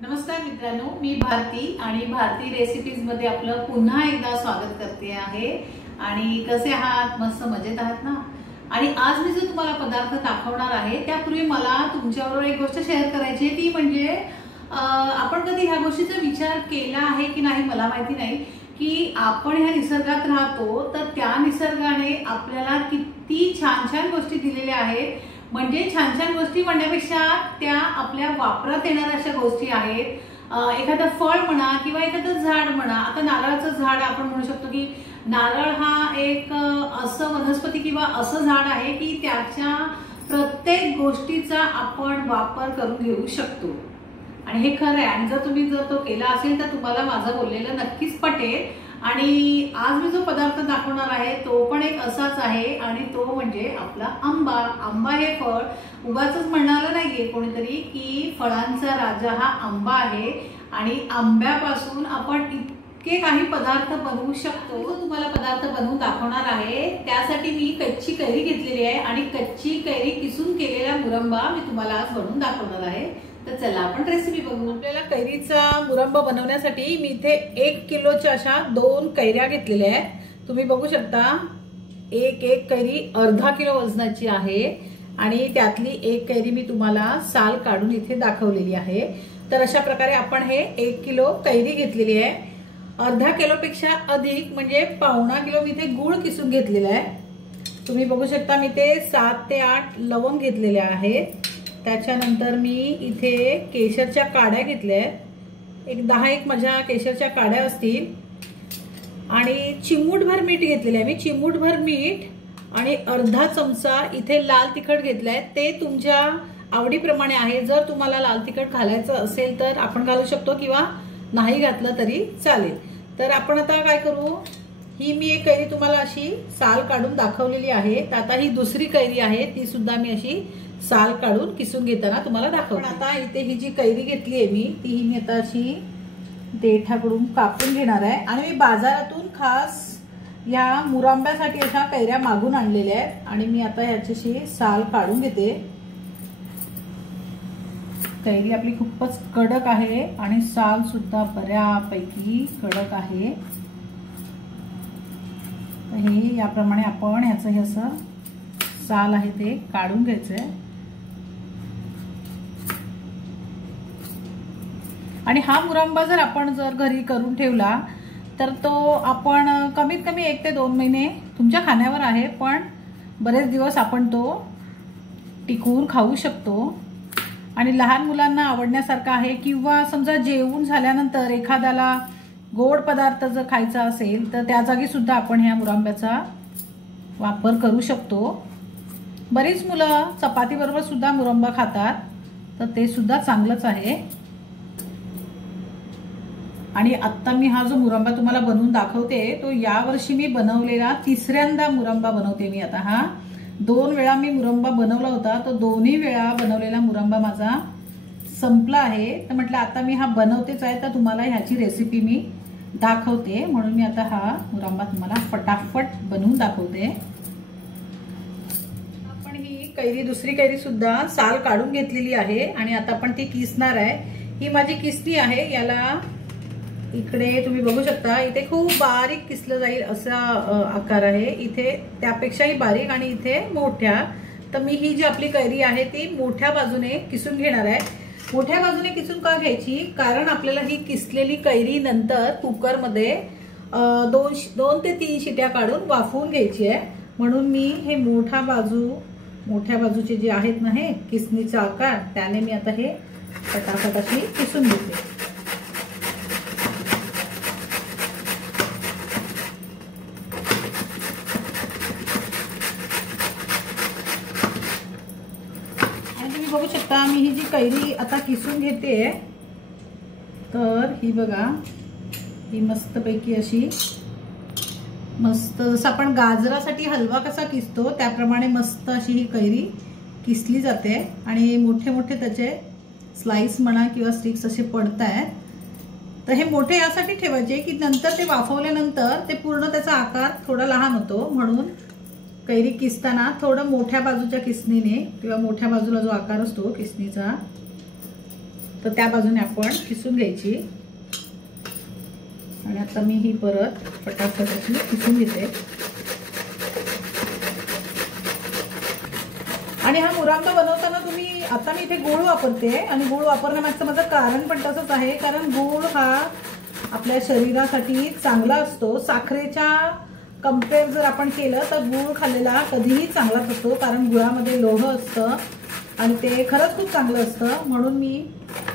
नमस्कार मित्रांनो, मी भारती आणि भारती रेसिपीज मध्ये आपलं पुन्हा एकदा स्वागत करते आहे। आणि कसे आहात? मस्त मजेत आहात ना? आणि आज मी जो तुम्हाला पदार्थ दाखवणार आहे त्यापूर्वी मला तुमच्याबरोबर एक गोष्ट शेअर करायची आहे, ती म्हणजे आपण कधी ह्या गोष्टीचा विचार केला आहे की नाही मला माहिती नाही की आपण ह्या निसर्गात राहतो तर त्या निसर्गाने आपल्याला किती छान छान गोष्टी दिलेल्या आहेत। म्हणजे छान छान गोष्टी म्हणण्यापेक्षा त्या आपल्या वापरात येणाऱ्या अशा गोष्टी आहेत। एखादं फळ म्हणा किंवा एखादं झाड म्हणा, आता नारळाचं झाड आपण म्हणू शकतो की नारळ हा एक असं वनस्पती किंवा असं झाड आहे की त्याच्या प्रत्येक गोष्टीचा आपण वापर करून घेऊ शकतो आणि हे खरं आहे। आणि जर तो केला असेल तर तुम्हाला माझं बोललेलं नक्कीच पटेल। आणि आज मी जो पदार्थ दाखवणार आहे तो पण एक असाच आहे आणि तो म्हणजे आपला आंबा। आंबा हे फळ उगाचच म्हणालं नाहीये कोणीतरी की फळांचा राजा हा आंबा आहे आणि आंब्यापासून आपण इतके काही पदार्थ बनवू शकतो। जो तुम्हाला पदार्थ बनवून दाखवणार आहे त्यासाठी मी कच्ची कैरी घेतलेली आहे आणि कच्ची कैरी किसून केलेला मुरंबा मी तुम्हाला आज बनवून दाखवणार आहे। तर चला आपण रेसिपी बघू। आपल्याला कैरीचा मुरंबा बनवण्यासाठी मी इथे 1 किलोच्या अशा 2 कैऱ्या घेतलेल्या आहेत। तुम्ही बघू शकता एक कैरी अर्धा किलो वजनाची आहे आणि त्यातली एक कैरी मी तुम्हाला साल काढून इथे दाखवलेली आहे। तर अशा प्रकारे आपण हे 1 किलो कैरी घेतलेली आहे। अर्धा किलोपेक्षा अधिक म्हणजे पावणा किलो मी इथे गूळ किसून घेतलेला आहे। तुम्ही बघू शकता मी ते 7 ते 8 लवंग घेतलेले आहेत। त्याच्यानंतर मी इथे केशरच्या काड्या घेतल्या आहेत, एक 10 माझ्या केशरच्या काड्या असतील आणि चिमूटभर मीठ घेतलेलं आहे मी, चिमूटभर मीठ आणि अर्धा चमचा इथे लाल तिखट घेतलंय। ते तुमच्या आवडीप्रमाणे आहे, जर तुम्हाला लाल तिखट घालायचं असेल तर आपण घालू शकतो किंवा नाही घातलं तरी चालेल। तर आपण आता काय करू, ही मी एक कैरी तुम्हाला अशी साल काढून दाखवलेली आहे। तर आता ही दुसरी कैरी आहे ती सुद्धा मी अशी साल काढून किसून घेताना तुम्हाला दाखवते। आता इथे ही जी कैरी घेतली आहे मी मी आता अशी देठाकडून कापून घेणार आहे आणि मी बाजारातून खास या मुरंब्यासाठी अशा कैऱ्या मागून आणलेल्या आहेत आणि मी आता ह्याच्याशी साल काढून घेते। कैरी आपली खूपच कडक आहे आणि साल सुद्धा बऱ्यापैकी कडक आहे। हे याप्रमाणे आपण ह्याचं हे असं साल आहे ते काढून घ्यायचंय आणि हा मुरंबा जर आपण घरी करून ठेवला तर तो आपण कमीत कमी 1 ते 2 महिने तुमच्या खाण्यावर आहे, पण बरेच दिवस आपण तो टिकवून खाऊ शकतो आणि लहान मुलांना आवडण्यासारखा आहे। किंवा समजा जेवून झाल्यानंतर एखाद्याला गोड पदार्थ जर खायचा असेल तर त्या जागी सुद्धा आपण ह्या मुरंब्याचा वापर करू शकतो। बरीच मुलं चपाती बरोबर सुद्धा मुरंबा खातात, तर ते सुद्धा चांगलंच आहे। आणि आता मी हा जो मुरंबा तुम्हाला बनवून दाखवते तो यावर्षी मी बनवलेला 3ऱ्यांदा मुरंबा बनवते मी। आता हा 2 वेळा मी मुरंबा बनवला होता, तो दोन्ही वेळा बनवलेला मुरंबा माझा संपला आहे। तर म्हटलं आता मी हा बनवतेच आहे तर तुम्हाला ह्याची रेसिपी मी दाखवते, म्हणून मी आता हा मुरंबा तुम्हाला फटाफट बनवून दाखवते। आपण ही कैरी दुसरी कैरी सुद्धा साल काढून घेतलेली आहे आणि आता आपण ती किसणार आहे। ही माझी किसणी आहे, याला इकडे तुम्ही बघू शकता इथे खूप बारीक किसलं जाईल असा आकार आहे, इथे त्यापेक्षाही बारीक आणि इथे मोठ्या। तर मी ही जी आपली कैरी आहे ती मोठ्या बाजूने किसून घेणार आहे। मोठ्या बाजूने किसून का घ्यायची, कारण आपल्याला ही किसलेली कैरी नंतर कुकरमध्ये 2 ते 3 शिट्या काढून वाफवून घ्यायची आहे, म्हणून मी हे मोठ्या बाजूचे जे आहेत ना हे किसणीचा आकार त्याने मी आता हे फटाफट अशी किसून घेते। बघू शकता मी ही जी कैरी आता किसून घेते तर ही बघा, ही मस्तपैकी अशी मस्त जसं आपण गाजरासाठी हलवा कसा किसतो त्याप्रमाणे मस्त अशी ही कैरी किसली जाते आणि मोठे मोठे त्याचे स्लाइस म्हणा किंवा स्टिक्स असे पडतायत। तर हे मोठे यासाठी ठेवायचे की नंतर ते वाफवल्यानंतर ते पूर्ण त्याचा आकार थोडा लहान होतो, म्हणून कैरी किसताना थोडं मोठ्या बाजूच्या किसणीने किंवा मोठ्या बाजूला जो आकार असतो किसणीचा तर त्या बाजूने आपण किसून घ्यायची। आणि आता मी ही परत फटाफट अशी किसून घेते। आणि हा मुरांबा बनवताना तुम्ही, आता मी इथे गूळ वापरते आणि गूळ वापरण्यामागचं माझं कारण पण तसंच आहे, कारण गूळ हा आपल्या शरीरासाठी चांगला असतो। साखरेच्या कंपेअर जर आपण केलं तर गूळ खाल्लेला कधीही चांगलाच असतो, कारण गुळामध्ये लोह असतं आणि ते खरंच खूप चांगलं असतं। म्हणून मी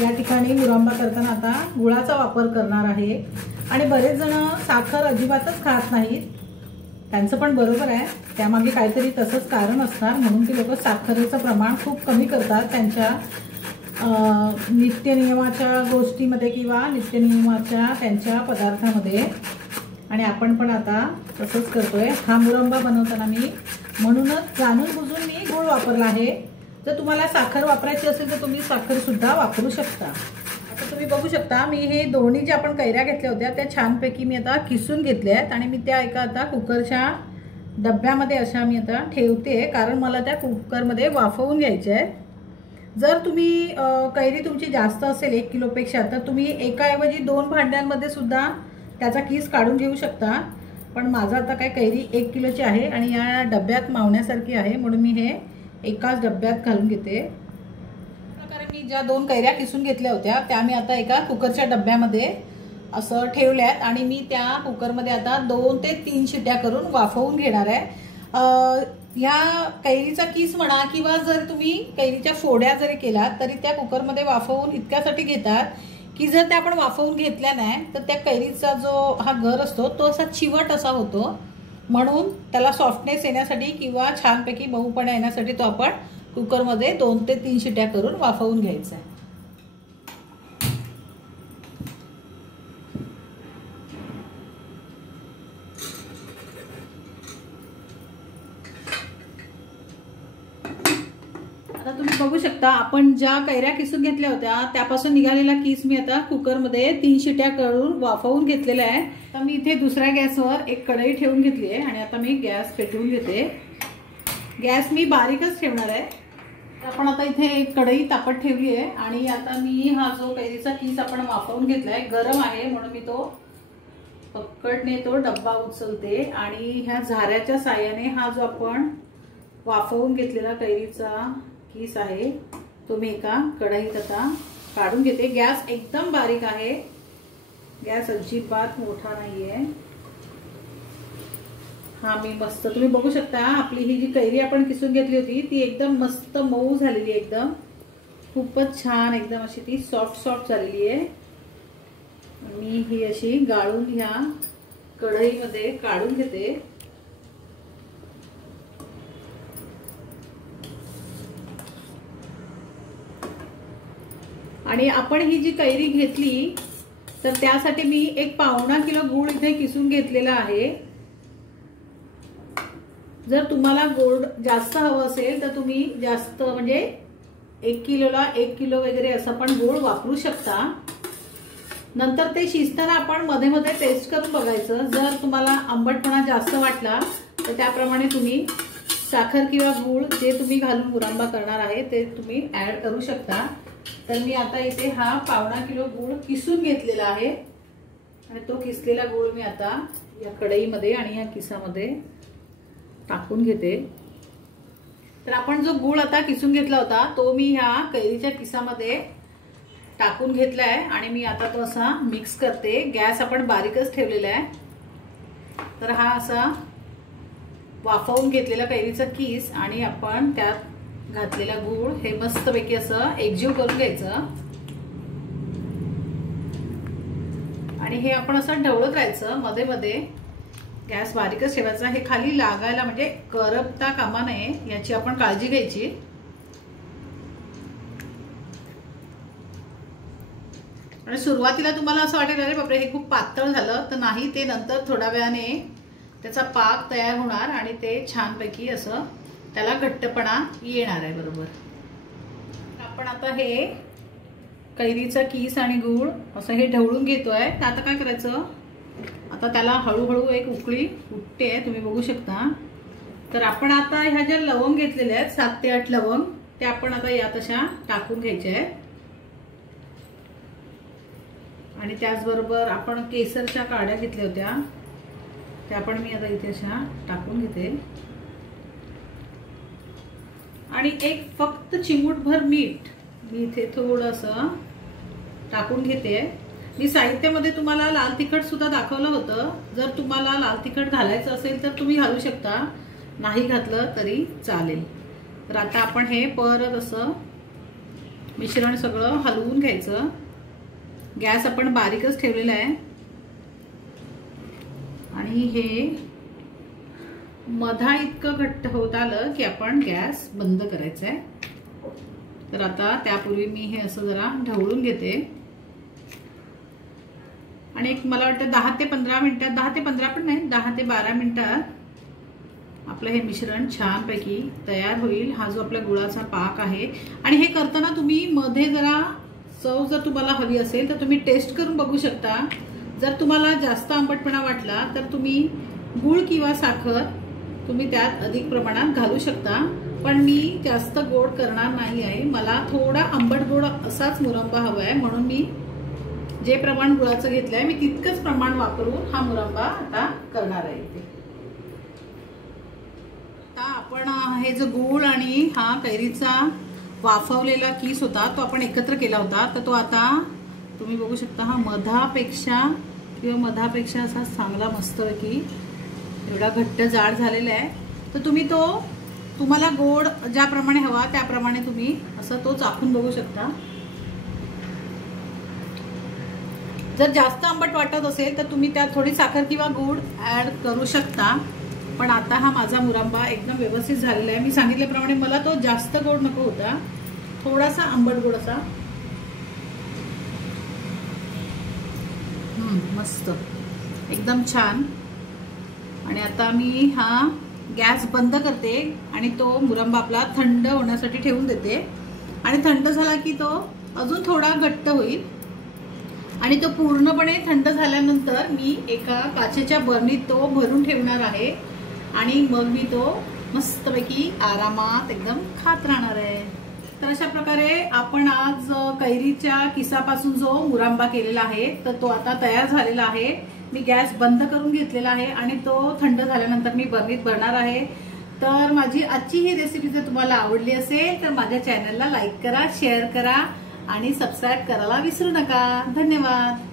या ठिकाणी मुरांबा करताना आता गुळाचा वापर करणार आहे। आणि बरेच जण साखर अजिबातच खात नाहीत, त्यांचं पण बरोबर आहे, त्यामागे काहीतरी तसंच कारण असणार, म्हणून ते लोक साखरेचं प्रमाण खूप कमी करतात त्यांच्या नित्यनियमाच्या गोष्टीमध्ये किंवा नित्यनियमाच्या त्यांच्या पदार्थामध्ये। आणि आपण पण आता तसंच करतोय। हा मुरंबा बनवताना मी म्हणूनच जाणून बुजून मी गूळ वापरला आहे। जर तुम्हाला साखर वापरायची असेल तर तुम्ही साखर सुद्धा वापरू शकता। आता तुम्ही बघू शकता मी हे दोन्ही जे आपण कैऱ्या घेतल्या होत्या त्या छानपैकी मी आता किसून घेतल्या आहेत आणि मी त्या एका आता कुकरच्या डब्यामध्ये अशा मी आता ठेवते, कारण मला त्या कुकरमध्ये वाफवून घ्यायच्या आहेत। जर तुम्ही कैरी तुमची जास्त असेल 1 किलोपेक्षा तर तुम्ही एकाऐवजी 2 भांड्यांमध्ये सुद्धा त्याचा किस काढून घेऊ शकता, पण माझा आता काय कैरी 1 किलोची आहे आणि या डब्यात मावण्यासारखी आहे, म्हणून मी हे एकाच डब्यात घालून घेते। प्रकारे मी ज्या 2 कैऱ्या किसून घेतल्या होत्या त्या मी आता एका कुकरच्या डब्यामध्ये असं ठेवल्यात आणि मी त्या कुकरमध्ये आता 2 ते 3 शिट्या करून वाफवून घेणार आहे। ह्या कैरीचा किस म्हणा किंवा जर तुम्ही कैरीच्या फोड्या जरी केलात तरी त्या कुकरमध्ये वाफवून इतक्यासाठी घेतात की जर त्या आपण वाफवून घेतल्या नाही तर त्या कैरीचा जो हा गर असतो तो असा चिवट असा होतो, म्हणून त्याला सॉफ्टनेस येण्यासाठी किंवा छानपैकी मऊपणा येण्यासाठी तो आपण कुकरमध्ये 2 ते 3 शिट्या करून वाफवून घ्यायचा आहे। आता तुम्ही बघू शकता आपण ज्या कैऱ्या किसून घेतल्या होत्या त्यापासून निघालेला किस मी आता कुकरमध्ये 3 शिट्या करून वाफवून घेतलेला आहे। आता मी इथे दुसऱ्या गॅसवर एक कढई ठेवून घेतली आहे आणि आता मी गॅस पेटवून घेते। गॅस मी बारीकच ठेवणार आहे। आपण आता इथे एक कढई तापत ठेवली आहे आणि आता मी हा जो कैरीचा किस आपण वाफवून घेतलाय गरम आहे, म्हणून मी तो पक्कडने तो डब्बा उचलते आणि ह्या झाऱ्याच्या साहाय्याने हा जो आपण वाफवून घेतलेला कैरीचा किस आहे तो मी एका कढईत आता काढून घेते। गॅस एकदम बारीक आहे, गॅस अजिबात मोठा नाहीये। हा मी मस्त तुम्ही बघू शकता आपली ही जी कैरी आपण किसून घेतली होती ती एकदम मस्त मऊ झालेली आहे, एकदम खूपच छान एकदम अशी ती सॉफ्ट झालेली आहे। मी ही अशी गाळून ह्या कढईमध्ये काढून घेते। आणि आपण ही जी कैरी घेतली तर त्यासाठी मी एक 1.25 किलो गूळ इथे किसून घेतलेला आहे। जर तुम्हाला गोड जास्त हवं असेल तर तुम्ही जास्त म्हणजे 1 किलोला 1 किलो वगैरे असं पण गूळ वापरू शकता। नंतर ते शिजताना आपण मध्ये मध्ये टेस्ट करून बघायचं, जर तुम्हाला आंबटपणा जास्त वाटला तर त्याप्रमाणे तुम्ही साखर किंवा गूळ जे तुम्ही घालून मुरांबा करणार आहे ते तुम्ही ऍड करू शकता। तर मी आता इथे हा 1.25 किलो गूळ किसून घेतलेला आहे आणि तो किसलेला गूळ मी आता या कढईमध्ये आणि या किसामध्ये टाकून घेते। तर आपण जो गूळ आता किसून घेतला होता तो मी ह्या कैरीच्या किसामध्ये टाकून घेतलाय आणि मी आता तो असा मिक्स करते। गॅस आपण बारीकच ठेवलेला आहे। तर हा असा वाफवून घेतलेला कैरीचा किस आणि आपण त्यात घातलेला गूळ हे मस्तपैकी असं एकजीव करून घ्यायचं आणि हे आपण असं ढवळत राहायचं मध्ये मध्ये। गॅस बारीकच ठेवायचा, हे खाली लागायला म्हणजे करपता कामा नये याची आपण काळजी घ्यायची। आणि सुरुवातीला तुम्हाला असं वाटेल अरे बापरे हे खूप पातळ झालं, तर नाही, ते नंतर थोड्या वेळाने त्याचा पाक तयार होणार आणि ते छानपैकी असं त्याला घट्टपणा येणार आहे बरोबर। आपण आता हे कैरीचा किस आणि गूळ असं हे ढवळून घेतोय। तर आता काय करायचं, आता त्याला हळूहळू एक उकळी उठते तुम्ही बघू शकता। तर आपण आता ह्या ज्या लवंग घेतलेल्या आहेत 7 ते 8 लवंग त्या आपण आता यात अशा टाकून घ्यायच्या आहेत आणि त्याचबरोबर आपण केसरच्या काड्या घेतल्या होत्या, त्या पण मी आता इथे अशा टाकून घेते. आणि एक फक्त चिमूटभर मीठ मी इथे थोडंसं टाकून घेते. मी साहित्यामध्ये तुम्हाला लाल तिखट सुद्धा दाखवलं होतं. जर तुम्हाला लाल तिखट घालायचं असेल तर तुम्ही घालू शकता, नाही घातलं तरी चालेल. तर आता आपण हे परत असं मिश्रण सगळं हलवून घ्यायचं. गॅस आपण बारीकच ठेवलेला आहे आणि हे मधा इतकं घट्ट होत आलं की आपण गॅस बंद करायचा आहे. तर आता त्यापूर्वी मी हे असं जरा ढवळून घेते आणि एक मला वाटतं 10 ते 15 मिनिटात, 10 ते 15 पण नाही, 10 ते 12 मिनिटात आपलं हे मिश्रण छानपैकी तयार होईल. हा जो आपल्या गुळाचा पाक आहे. आणि हे करताना तुम्ही मध्ये जरा चव जर तुम्हाला हवी असेल तर तुम्ही टेस्ट करून बघू शकता. जर तुम्हाला जास्त आंबटपणा वाटला तर तुम्ही गूळ किंवा साखर तुम्ही त्यात अधिक प्रमाणात घालू शकता. पण मी जास्त गोड करणार नाही आहे, मला थोडा आंबट गोड असाच मुरंबा हवा आहे, म्हणून मी जे प्रमाण गुळाचं घेतलंय मी तितकंच प्रमाण वापरून हा मुरंबा आता करणार आहे. आता आपण हे जो गूळ आणि हा कैरीचा वाफवलेला किस होता तो आपण एकत्र केला होता. तर तो आता तुम्ही बघू शकता हा मधापेक्षा असा चांगला मस्तपैकी एवढा घट्ट जाड झालेला आहे. तर तुम्ही तो तुम्हाला गोड ज्याप्रमाणे हवा त्याप्रमाणे तुम्ही असं तो चाखून बघू शकता. जर जास्त आंबट वाटत असेल तर तुम्ही त्यात थोडी साखर किंवा गूळ ऍड करू शकता. पण आता हा माझा मुरंबा एकदम व्यवस्थित झालेला आहे. मी सांगितल्याप्रमाणे मला तो जास्त गोड नको होता, थोडासा आंबट गोड असा. मस्त एकदम छान. आणि आता मी हा गॅस बंद करते आणि तो मुरंबा आपला थंड होण्यासाठी ठेवून देते. आणि थंड झाला की तो अजून थोडा घट्ट होईल आणि तो पूर्णपणे थंड झाल्यानंतर मी एका काचेच्या बरणीत तो भरून ठेवणार आहे आणि मग मी तो मस्तपैकी आरामात एकदम खात राहणार आहे. तर अशा प्रकारे आपण आज कैरीच्या किसापासून जो मुरंबा केलेला आहे तर तो आता तयार झालेला आहे. मी गॅस बंद करून घेतलेला आहे आणि तो थंड झाल्यानंतर मी बरणीत भरणार आहे. तर माझी आजची ही रेसिपी जर तुम्हाला आवडली असेल तर माझ्या चॅनलला लाईक करा, शेअर करा आणि सबस्क्राईब करायला विसरू नका. धन्यवाद.